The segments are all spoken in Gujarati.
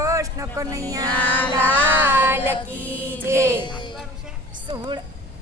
કૃષ્ણ કનૈયા લાલ કી જય।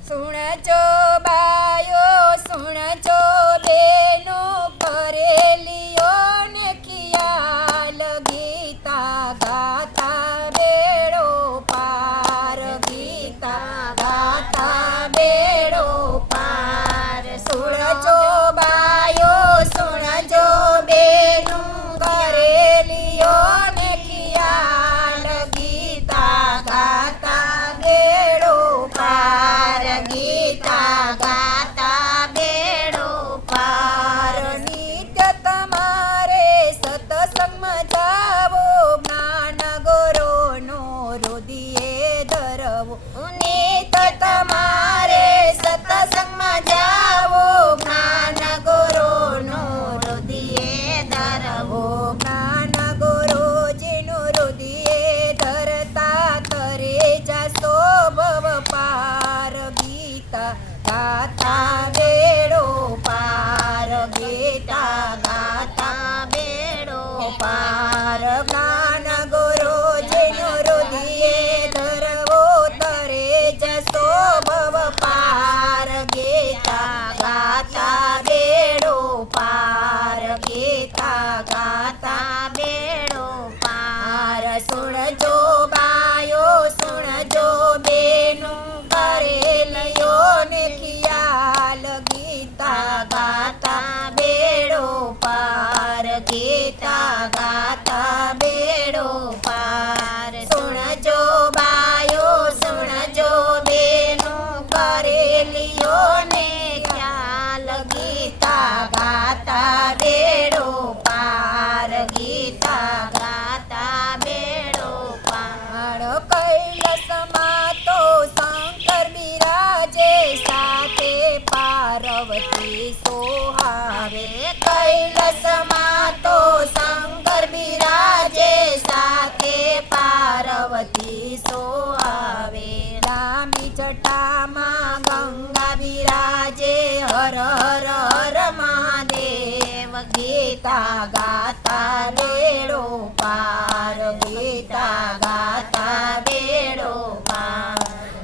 સુણજો બાયો સુણજો બેનો કરેલીઓ ને ખિયાલ ગીતા ગાતા બેડો પાર ગીતા ગાતા બેડો પાર। સુણજો બાયો સુણજો બેનો કરેલીઓ ને ખિયાલ ગીતા ગાતા બેડો પાર ગીતા ગાતા બેડો પાર। નિત્ય તમારે સત્સંગમાં જાવો જ્ઞાન ગુરુનો હૃદયે ધરવો। નિત્ય તમારે સત્સંગમાં જાવો જ્ઞાન ગુરુનો હૃદયે ધરવો। જ્ઞાન ગુરુજીનું હૃદયે ધરતા તરે જાશો ભવ પાર ગીતા ગાતા બેડો પાર ગીતા ગાતા બેડો પાર। જ્ઞાન ગુરુજીનું હૃદયે ધરવો તરે જશો ભવ પાર ગીતા ગાતા બેડો પાર ગીતા ગાતા બેડો પાર। સુણજો બાયો સુણજો બેનું કરેલીઓ ને ખિયાલ ગીતા ગાતા બેડો પાર ગીતા ગાતા બેડો પાર। સુણજો બાયો સુણજો બેનું કરેલીઓ ને ખ્યાલ ગીતા ગાતા બેડો પાર ગીતા ગાતા બેડો પાર। કૈલાસમાં તો શંકર બિરાજે સાથે પાર્વતી સોહાવે। કૈલાસમાં તો શંકર બિરાજે સાથે પાર્વતી સોહાવે। લાંબી જટામાં ગંગા બિરાજે હર હર હર મહાદેવ ગીતા ગાતા બેડો પાર ગીતા ગાતા બેડો પાર।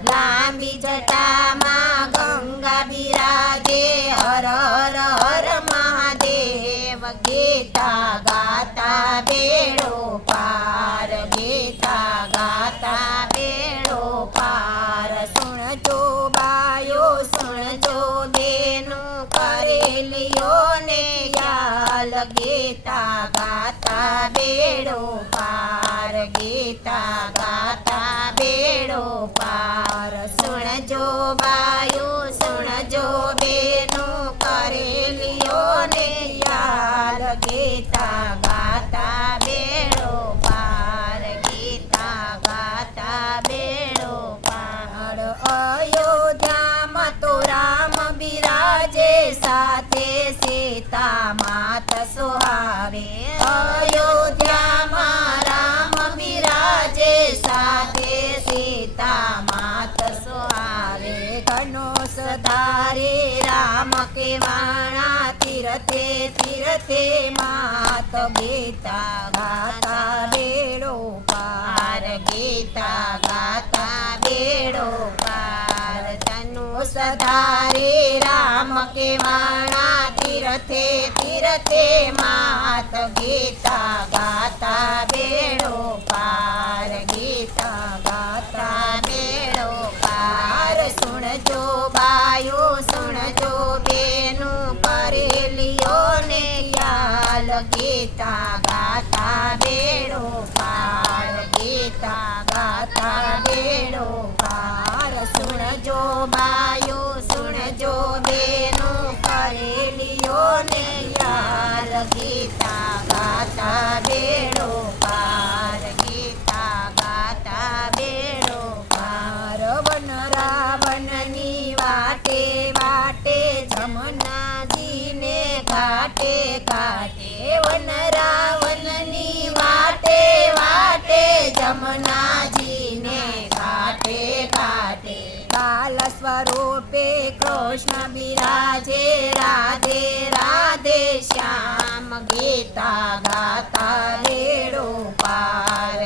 લાંબી જટામાં ગંગા બિરાજે હર હર હર મહાદેવ ગીતા ગાતા બેડો પાર ગીતા ગાતા બેડો પાર। સુણજો બાયો સુણજો બેનું કરેલીઓ ને યાલ ગીતા ગાતા બેડો પાર ગીતા ગાતા બેડો પાર। સુણજો બાયો સુણજો બેનું કરેલીઓ ને યાલ ગીતા ગાતા બેડો પાર ગીતા ગાતા બેડો પાર। અયોધ્યામાં તો રામ બિરાજે સાથે સીતા માત સુહાવે। અયોધ્યામાં રામ બિરાજે સાથે સીતા માત સુહાવે। ધનુષ ધારે રામ કેવાણા તીરથે તીરથે માત ગીતા ગાતા બેડો પાર ગીતા ગાતા બેડો પાર। ધનુષ ધારે રામ કેવાણા તીરથે તીરથે માત ગીતા ગાતા બેડો પાર ગીતા ગાતા બેડો પાર। સુણજો બાયો સુણજો બેનું કરેલીઓ ને યાલ ગીતા ગાતા બેડો પાર ગીતા ગાતા બેડો પાર। સુણજો બાયો સુણજો બેનું કરેલીઓ ને યાલ ગીતા ગાતા બેડો પાર ગીતા ગાતા બેડો પાર। વન રાવણની વાટે વાટે જમનાજીને ઘાટે ઘાટે। વન રાવણની વાટે વાટે જમનાજીને ઘાટે ઘાટે। કાલ સ્વરૂપે કૃષ્ણ બિરાજે રાધે રાધે શ્યામ ગીતા ગાતા બેડો પાર।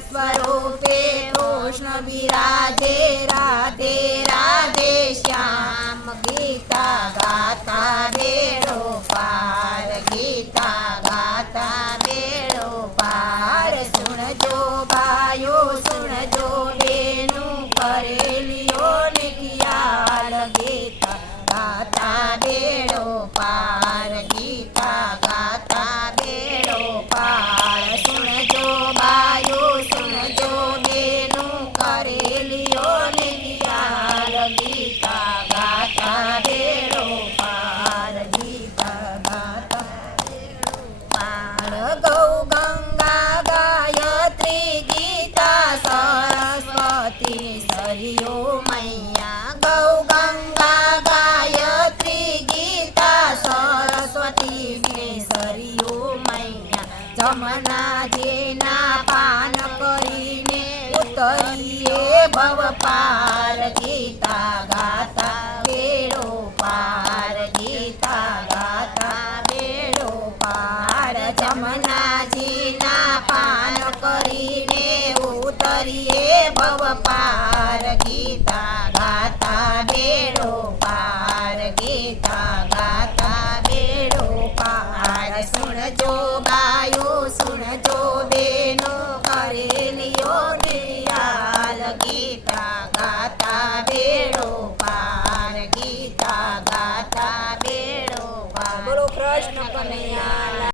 સ્વરૂપે કૃષ્ણ બિરાજે રાધે રાધે શ્યામ ગીતા ગાતા બેડો પાર ગીતા ગાતા બેડો પાર સુણજો ભાઈઓ સુણજો બેનું કરેલિયો ને ખ્યાલ ગીતા ગાતા બેડો પાર ગીતા ગાતા બેડો પાર સુણજો ભાઈઓ સુણજો બેનું કરેલિયો ને ખ્યાલ ગીતા ગાતા બેડો પાર ગીતા ગાતા પાર ગૌ ગંગા ગાયત્રી ગીતા સરસ્વતી સરિયો મૈયા ગૌ ગંગા ગાયત્રી ગીતા સરસ્વતી ને સરિયો મૈયા જમનાજીના પાન કરીને ઉતરીએ ભવ પાર ગીતા ગાતા